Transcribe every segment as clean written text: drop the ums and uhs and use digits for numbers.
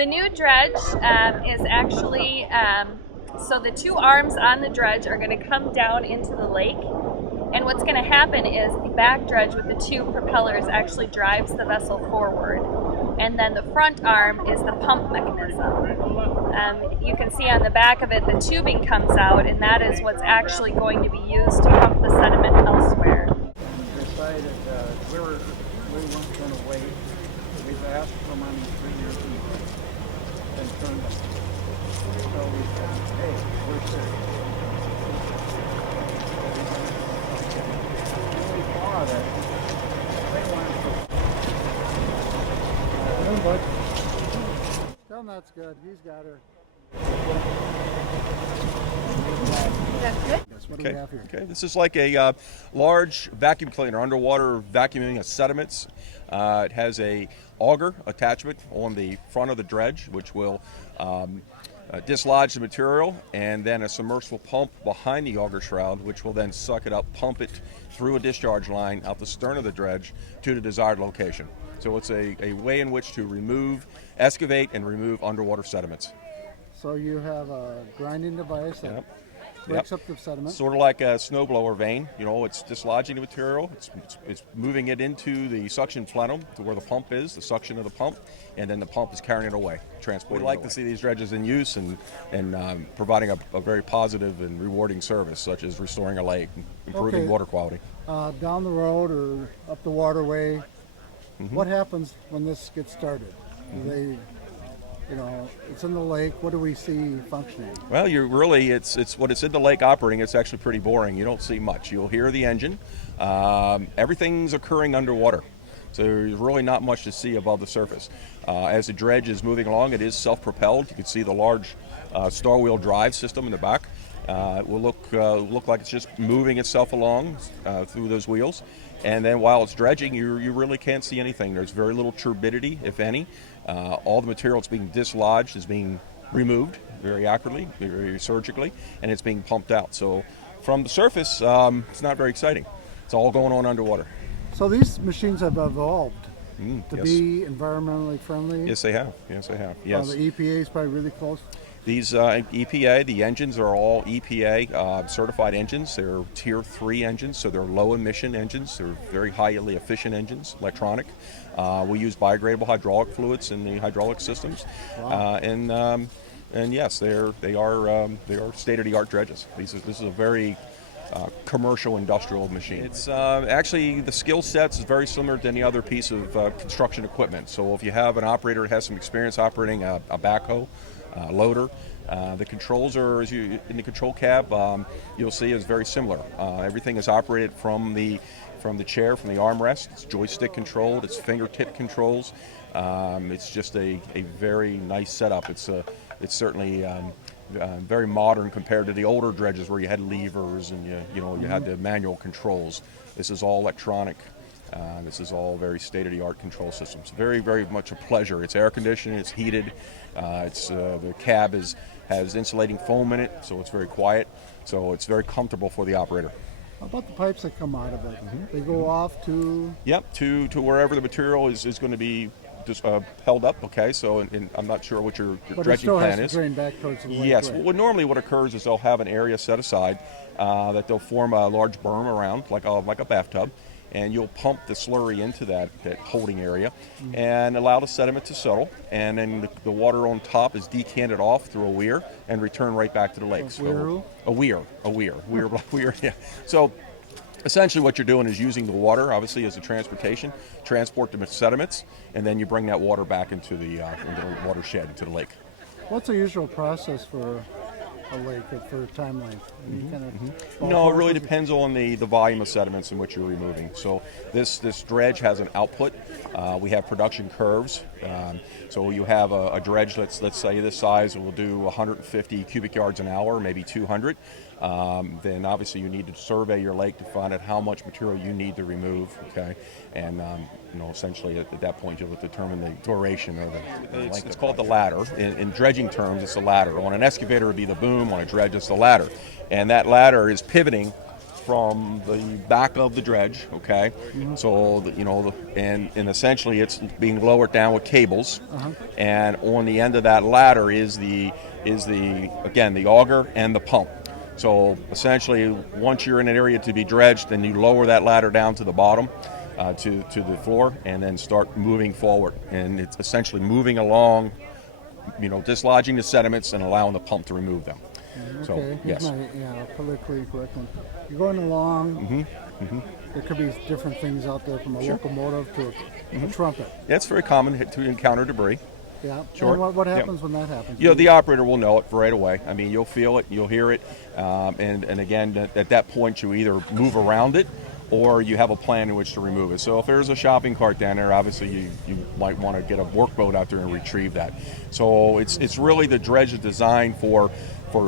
The new dredge is actually, so the two arms on the dredge are going to come down into the lake, and what's going to happen is the back dredge with the two propellers actually drives the vessel forward, and then the front arm is the pump mechanism. You can see on the back of it the tubing comes out, and that is what's actually going to be used to pump the sediment elsewhere. Decided we weren't going to wait. We've asked for money 3 years in a row and turned it. So we said, hey, we're serious. And we thought it. They wanted to. Tell him that's good. He's got her. That's good. What do we have here? Okay, this is like a large vacuum cleaner, underwater vacuuming of sediments. It has a auger attachment on the front of the dredge, which will dislodge the material, and then a submersible pump behind the auger shroud, which will then suck it up, pump it through a discharge line out the stern of the dredge to the desired location. So it's a way in which to excavate and remove underwater sediments. So you have a grinding device that breaks up the sediment. Sort of like a snowblower vane. You know, it's dislodging the material, it's moving it into the suction plenum to where the pump is, the suction of the pump, and then the pump is carrying it away, transporting it away. We'd like to see these dredges in use and providing a very positive and rewarding service, such as restoring a lake, improving water quality. Down the road or up the waterway, what happens when this gets started? Do they... You know, it's in the lake. What do we see functioning? Well, it's when it's in the lake operating, it's actually pretty boring. You don't see much. You'll hear the engine. Everything's occurring underwater. So there's really not much to see above the surface. As the dredge is moving along, it is self-propelled. You can see the large star wheel drive system in the back. It will look like it's just moving itself along through those wheels. And then while it's dredging, you really can't see anything. There's very little turbidity, if any. All the material that's being dislodged is being removed very accurately, very surgically, and it's being pumped out. So from the surface, it's not very exciting. It's all going on underwater. So these machines have evolved to be environmentally friendly? Yes, they have. Yes. The EPA is probably really close? These EPA, the engines are all EPA certified engines. They're Tier 3 engines, so they're low emission engines. They're very highly efficient engines, electronic. We use biodegradable hydraulic fluids in the hydraulic systems. Wow. And yes, they are state-of-the-art dredges. This is a very commercial industrial machine. It's actually, the skill sets is very similar to any other piece of construction equipment. So if you have an operator that has some experience operating a backhoe, loader, the controls are, as you in the control cab, you'll see is very similar. Everything is operated from the chair, from the armrest. It's joystick controlled. It's fingertip controls. It's just a very nice setup. It's certainly very modern compared to the older dredges where you had levers and you had the manual controls. This is all electronic. This is all very state-of-the-art control systems. Very, very much a pleasure. It's air conditioned. It's heated. The cab has insulating foam in it, so it's very quiet. So it's very comfortable for the operator. How about the pipes that come out of it? They go off to? Yep, to wherever the material is going to be just held up. Okay, so and I'm not sure what your dredging plan is. But it still has to drain back towards the lake. Yes. Right. Well, normally what occurs is they'll have an area set aside that they'll form a large berm around, like a bathtub. And you'll pump the slurry into that holding area and allow the sediment to settle, and then the water on top is decanted off through a weir and returned right back to the lake. A weir, yeah. So essentially what you're doing is using the water, obviously, as a transport the sediments, and then you bring that water back into the watershed, into the lake. What's the usual process for a lake for time length? No, it really depends on the volume of sediments in which you're removing. So this dredge has an output. We have production curves. So you have a dredge, let's say this size, will do 150 cubic yards an hour, maybe 200. Then obviously you need to survey your lake to find out how much material you need to remove. Okay, and essentially at that point you'll determine the duration of the length. It's called the ladder. In dredging terms, it's a ladder. On an excavator, it would be the boom. On a dredge, it's the ladder, and that ladder is pivoting from the back of the dredge, okay? So, and essentially it's being lowered down with cables. And on the end of that ladder is the auger and the pump. So essentially, once you're in an area to be dredged, then you lower that ladder down to the bottom, to the floor, and then start moving forward. And it's essentially moving along, dislodging the sediments and allowing the pump to remove them. So, Okay, yes. here's my politically correct one. You're going along. There could be different things out there, from a locomotive to a trumpet. It's very common to encounter debris. Yeah. Sure. And what Yep. happens when that happens? The operator will know it right away. I mean, you'll feel it, you'll hear it, and again, at that point, you either move around it or you have a plan in which to remove it. So if there's a shopping cart down there, obviously you might want to get a workboat out there and retrieve that. So it's really the dredge is designed for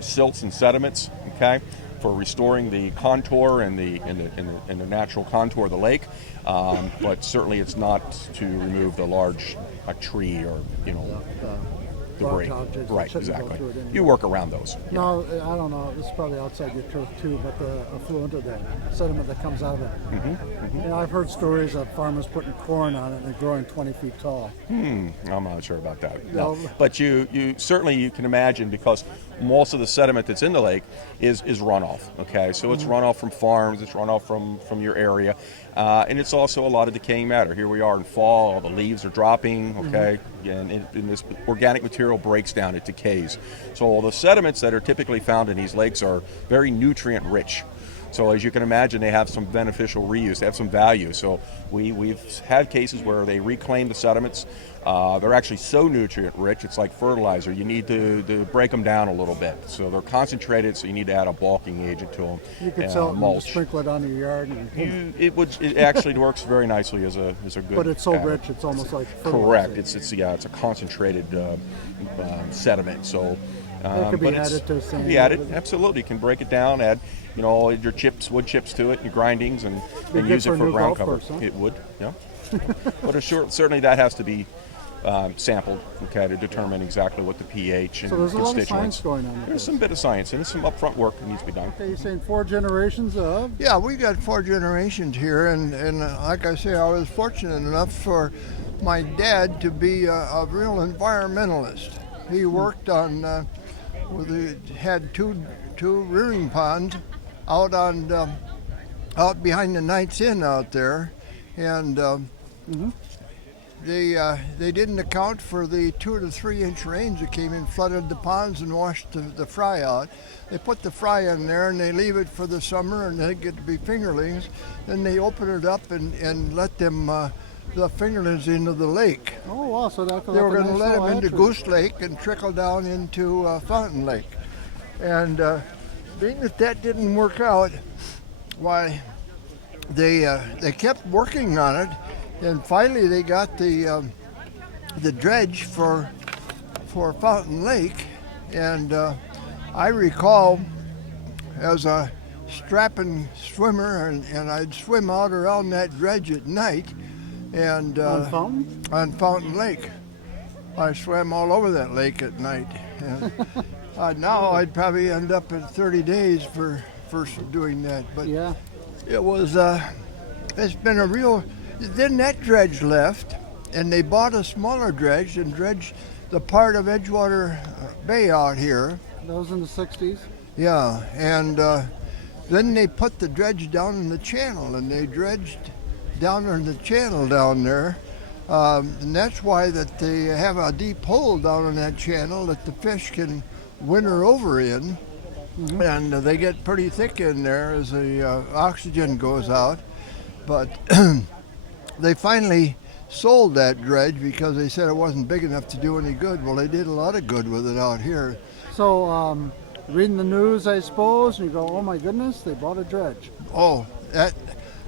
silts and sediments, okay, for restoring the contour and the natural contour of the lake. But certainly it's not to remove the large tree or debris. Objects that Right, shouldn't go exactly. through it anyway. You work around those. No, I don't know. This is probably outside your turf too, but the affluent of the sediment that comes out of it. I've heard stories of farmers putting corn on it and they're growing 20 feet tall. I'm not sure about that. No. But you certainly you can imagine, because most of the sediment that's in the lake is runoff. Okay, so it's runoff from farms, it's runoff from your area, and it's also a lot of decaying matter. Here we are in fall, all the leaves are dropping. Okay, and this organic material breaks down, it decays. So all the sediments that are typically found in these lakes are very nutrient rich. So as you can imagine, they have some beneficial reuse, they have some value. So we've had cases where they reclaim the sediments. They're actually so nutrient rich, it's like fertilizer. You need to break them down a little bit. So they're concentrated, so you need to add a bulking agent to them. You could sell it and mulch. sprinkle it on your yard. It actually works very nicely as a good. But it's so adder. rich, it's almost like fertilizer. Correct. It's a concentrated sediment. So. It could be but added to sand. Can be added, absolutely. You can break it down, add, your chips, wood chips to it, your grindings, and good use for it a for new ground golf cover. course, huh? It would, yeah. But certainly that has to be sampled, okay, to determine exactly what the pH and So there's a lot of constituents. science going on with There's this. some bit of science, and there's some upfront work that needs to be done. Okay, you're saying 4 generations of? Yeah, we got 4 generations here, and like I say, I was fortunate enough for my dad to be a real environmentalist. He worked on, had two rearing ponds out behind the Knights Inn out there, and they didn't account for the 2 to 3 inch rains that came in, flooded the ponds and washed the fry out. They put the fry in there and they leave it for the summer, and they get to be fingerlings. Then they open it up and let them the fingerlings into the lake. Oh, wow, so that They were going to let them into Goose Lake and trickle down into Fountain Lake. And being that didn't work out, why they kept working on it, and finally they got the dredge for Fountain Lake. And I recall, as a strapping swimmer, and I'd swim out around that dredge at night. And On Fountain? On Fountain Lake. I swam all over that lake at night. And now I'd probably end up in 30 days for doing that. But Yeah. it was, it's been a real, then that dredge left, and they bought a smaller dredge and dredged the part of Edgewater Bay out here. That was in the 60s? Yeah, and then they put the dredge down in the channel, and they dredged down in the channel down there. And that's why that they have a deep hole down in that channel that the fish can winter over in. And they get pretty thick in there as the oxygen goes out. But they finally sold that dredge because they said it wasn't big enough to do any good. Well, they did a lot of good with it out here. So, reading the news, I suppose, and you go, oh my goodness, they bought a dredge. Oh,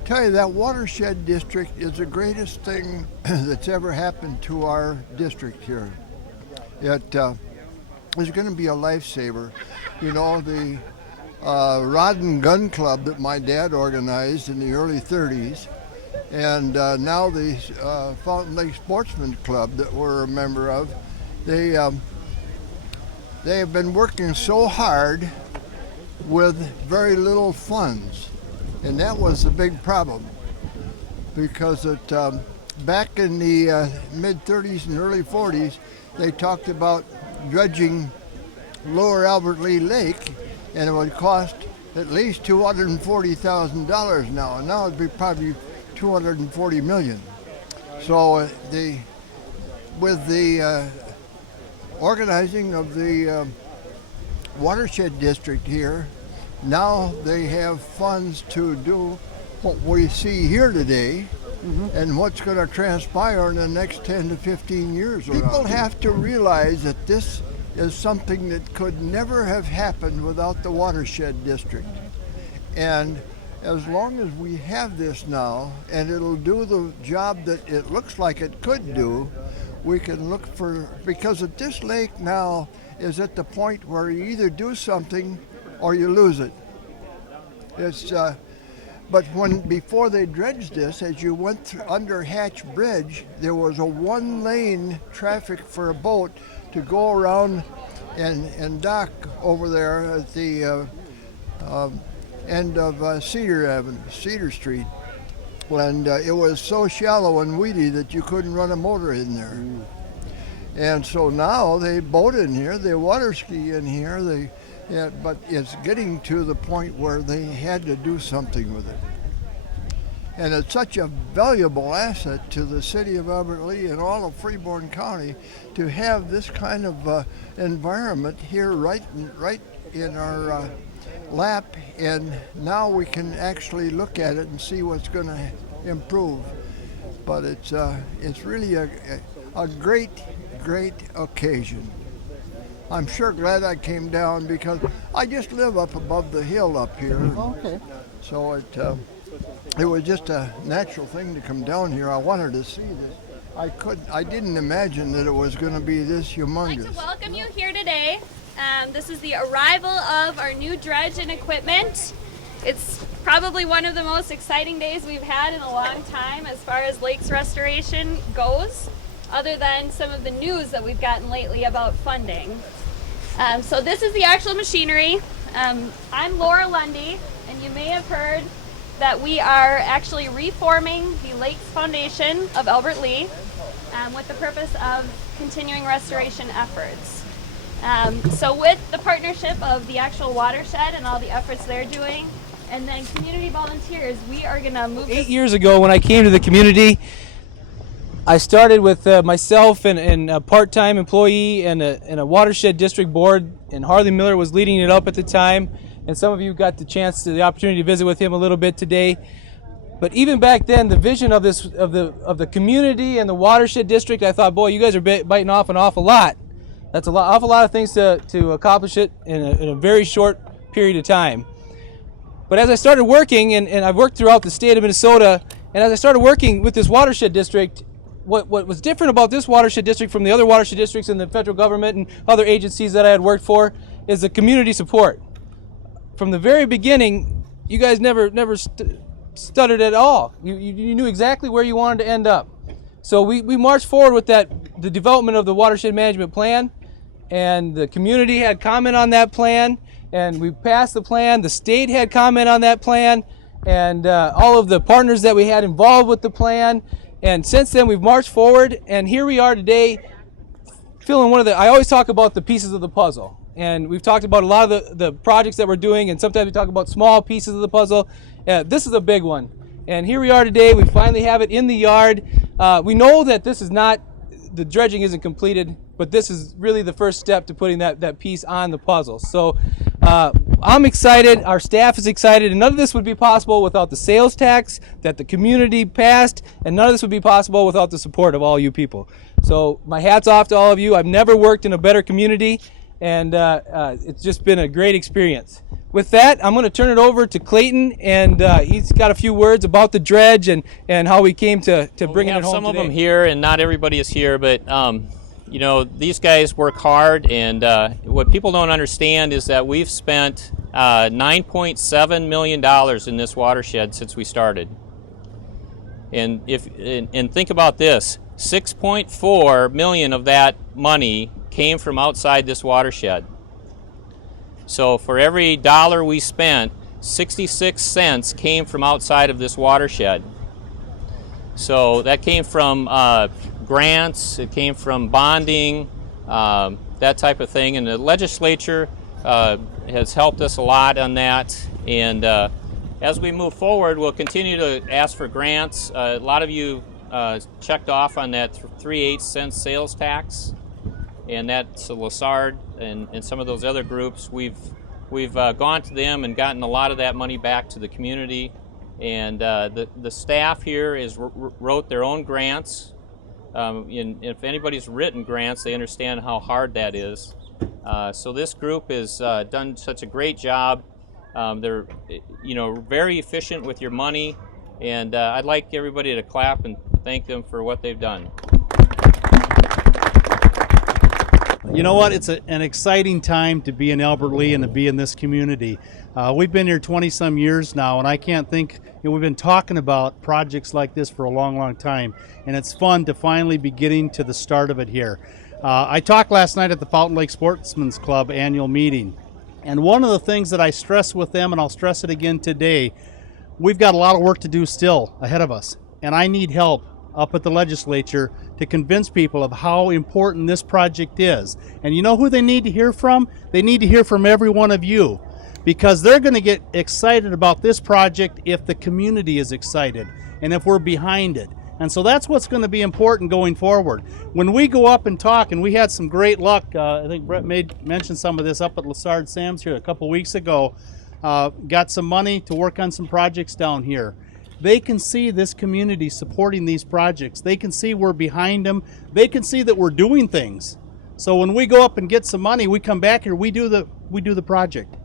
tell you, that watershed district is the greatest thing that's ever happened to our district here. It is going to be a lifesaver. The Rod and Gun Club that my dad organized in the early 30s, and now the Fountain Lake Sportsman Club that we're a member of, they have been working so hard with very little funds. And that was the big problem because back in the mid-30s and early 40s, they talked about dredging Lower Albert Lee Lake, and it would cost at least $240,000 now, and now it'd be probably $240 million. So with the organizing of the watershed district here, now they have funds to do what we see here today and what's going to transpire in the next 10 to 15 years. People have to realize that this is something that could never have happened without the watershed district. And as long as we have this now, and it'll do the job that it looks like it could do, we can look for, because at this lake now is at the point where you either do something or you lose it. It's, but before they dredged this, as you went under Hatch Bridge, there was a one-lane traffic for a boat to go around and dock over there at the end of Cedar Street. And it was so shallow and weedy that you couldn't run a motor in there. And so now they boat in here, they water ski in here, but it's getting to the point where they had to do something with it. And it's such a valuable asset to the city of Albert Lea and all of Freeborn County to have this kind of environment here right in our lap, and now we can actually look at it and see what's going to improve. But it's really a great occasion. I'm sure glad I came down because I just live up above the hill up here. Okay. So it was just a natural thing to come down here. I wanted to see this. I didn't imagine that it was going to be this humongous. I'd like to welcome you here today. This is the arrival of our new dredge and equipment. It's probably one of the most exciting days we've had in a long time as far as lakes restoration goes, other than some of the news that we've gotten lately about funding. So this is the actual machinery. I'm Laura Lundy, and you may have heard that we are actually reforming the Lakes Foundation of Albert Lea with the purpose of continuing restoration efforts. So with the partnership of the actual watershed and all the efforts they're doing, and then community volunteers, we are going to move 8 years ago when I came to the community, I started with myself and a part-time employee and a watershed district board, and Harley Miller was leading it up at the time, and some of you got the opportunity to visit with him a little bit today. But even back then, the vision of the community and the watershed district, I thought, boy, you guys are biting off an awful lot. That's awful lot of things to accomplish it in a very short period of time. But as I started working, and I've worked throughout the state of Minnesota, and as I started working with this watershed district, what was different about this watershed district from the other watershed districts in the federal government and other agencies that I had worked for is the community support. From the very beginning, you guys never stuttered at all. You knew exactly where you wanted to end up. So we marched forward with the development of the watershed management plan, and the community had comment on that plan, and we passed the plan. The state had comment on that plan, and all of the partners that we had involved with the plan. And since then, we've marched forward, and here we are today, filling I always talk about the pieces of the puzzle. And we've talked about a lot of the projects that we're doing, and sometimes we talk about small pieces of the puzzle. This is a big one. And here we are today. We finally have it in the yard. We know that this is not, the dredging isn't completed, but this is really the first step to putting that piece on the puzzle. So I'm excited, our staff is excited, and none of this would be possible without the sales tax that the community passed, and none of this would be possible without the support of all you people. So my hat's off to all of you. I've never worked in a better community, and it's just been a great experience. With that, I'm going to turn it over to Clayton, and he's got a few words about the dredge and how we came to bringing it home some today. of them here, and not everybody is here, but you know, these guys work hard, and what people don't understand is that we've spent $9.7 million in this watershed since we started. And think about this, 6.4 million of that money came from outside this watershed. So for every dollar we spent, 66 cents came from outside of this watershed. So that came from grants, it came from bonding, that type of thing, and the legislature has helped us a lot on that. And as we move forward, we'll continue to ask for grants. A lot of you checked off on that 3/8 cent sales tax, and that's Lassard and some of those other groups. We've gone to them and gotten a lot of that money back to the community. And the staff here wrote their own grants. If anybody's written grants, they understand how hard that is. So this group has done such a great job. They're very efficient with your money, and I'd like everybody to clap and thank them for what they've done. You know what? It's an exciting time to be in Albert Lea and to be in this community. We've been here 20-some years now, and I can't think, we've been talking about projects like this for a long, long time, and it's fun to finally be getting to the start of it here. I talked last night at the Fountain Lake Sportsman's Club annual meeting, and one of the things that I stressed with them, and I'll stress it again today, we've got a lot of work to do still ahead of us, and I need help up at the legislature to convince people of how important this project is. And you know who they need to hear from? They need to hear from every one of you, because they're going to get excited about this project if the community is excited and if we're behind it. And so that's what's going to be important going forward. When we go up and talk, and we had some great luck, I think Brett mentioned some of this up at Lassard Sam's here a couple weeks ago, got some money to work on some projects down here. They can see this community supporting these projects. They can see we're behind them. They can see that we're doing things. So when we go up and get some money, we come back here, we do the project.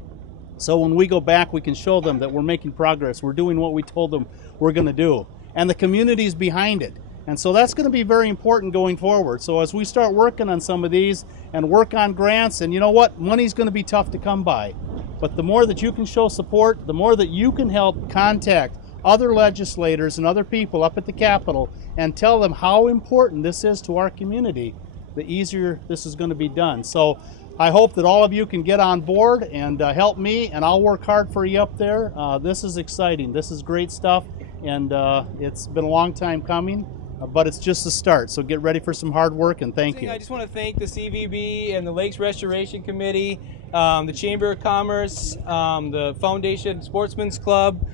So when we go back, we can show them that we're making progress. We're doing what we told them we're going to do. And the community's behind it. And so that's going to be very important going forward. So as we start working on some of these and work on grants, and you know what? Money's going to be tough to come by. But the more that you can show support, the more that you can help contact other legislators and other people up at the Capitol and tell them how important this is to our community, the easier this is going to be done. So I hope that all of you can get on board and help me, and I'll work hard for you up there. This is exciting. This is great stuff, and it's been a long time coming, but it's just the start. So get ready for some hard work, and thank you. I just want to thank the CVB and the Lakes Restoration Committee, the Chamber of Commerce, the Foundation Sportsman's Club,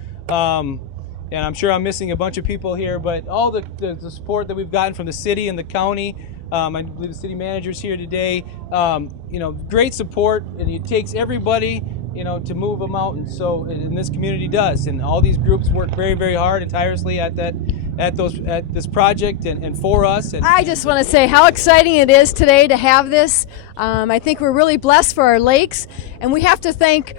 and I'm sure I'm missing a bunch of people here, but all the support that we've gotten from the city and the county. I believe the city manager's here today. Great support, and it takes everybody, to move a mountain. So, and this community does, and all these groups work very, very hard and tirelessly at this project and for us. And I just want to say how exciting it is today to have this. I think we're really blessed for our lakes, and we have to thank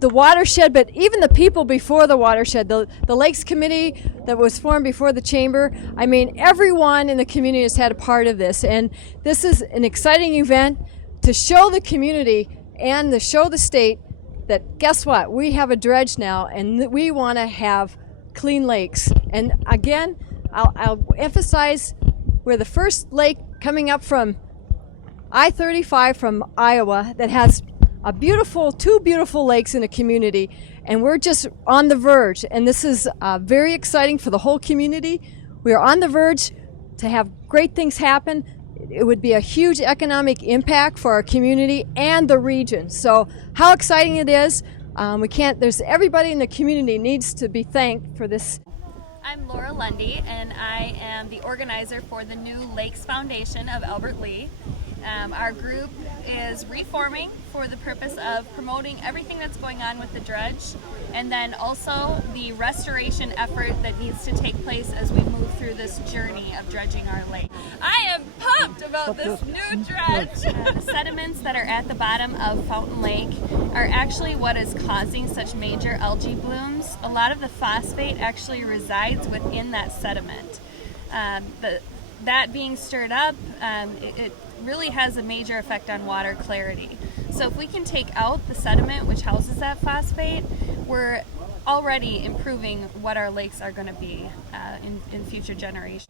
the watershed, but even the people before the watershed, the Lakes Committee that was formed before the Chamber. I mean, everyone in the community has had a part of this, and this is an exciting event to show the community and to show the state that, guess what, we have a dredge now, and we want to have clean lakes. And again, I'll emphasize, we're the first lake coming up from I-35 from Iowa that has two beautiful lakes in a community, and we're just on the verge, and this is very exciting for the whole community. We are on the verge to have great things happen. It would be a huge economic impact for our community and the region. So how exciting it is. Everybody in the community needs to be thanked for this. I'm Laura Lundy, and I am the organizer for the new Lakes Foundation of Albert Lea. Our group is reforming for the purpose of promoting everything that's going on with the dredge, and then also the restoration effort that needs to take place as we move through this journey of dredging our lake. I am pumped about this new dredge! The sediments that are at the bottom of Fountain Lake are actually what is causing such major algae blooms. A lot of the phosphate actually resides within that sediment. That being stirred up, it really has a major effect on water clarity. So if we can take out the sediment which houses that phosphate, we're already improving what our lakes are going to be in future generations.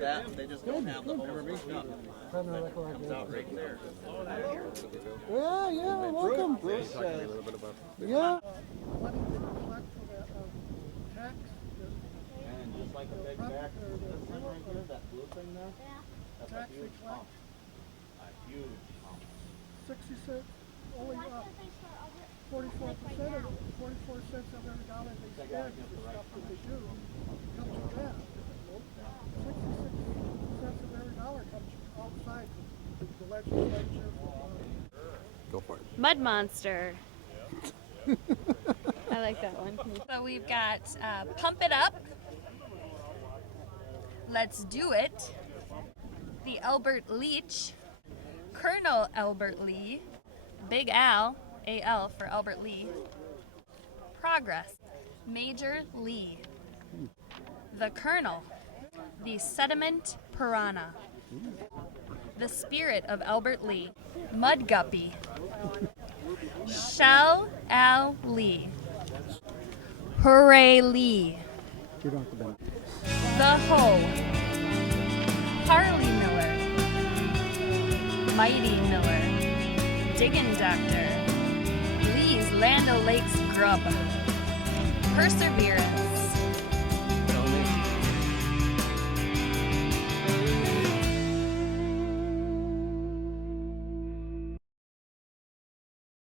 that, they just don't have the whole stuff. Comes out right there. Yeah, welcome. Bruce, Yeah. and just like a big back, this thing right here, that blue thing there, that's a huge pump. A huge pump. 66, only 44% of 44 cents of every dollar they spend for stuff that they do comes from that. 66 cents of every dollar comes from outside the legislature. Go for it. Mud Monster. I like that one. So we've got Pump It Up, Let's Do It, the Albert Leach, Colonel Albert Lee, Big Al, AL for Albert Lee, Progress, Major Lee, the Colonel, the Sediment Piranha, the Spirit of Albert Lee, Mud Guppy, Shell Al Lee, Hooray Lee, The Hoe, Harley Miller, Mighty Miller, Diggin' Doctor, Lee's Land O'Lakes Grub, Perseverance,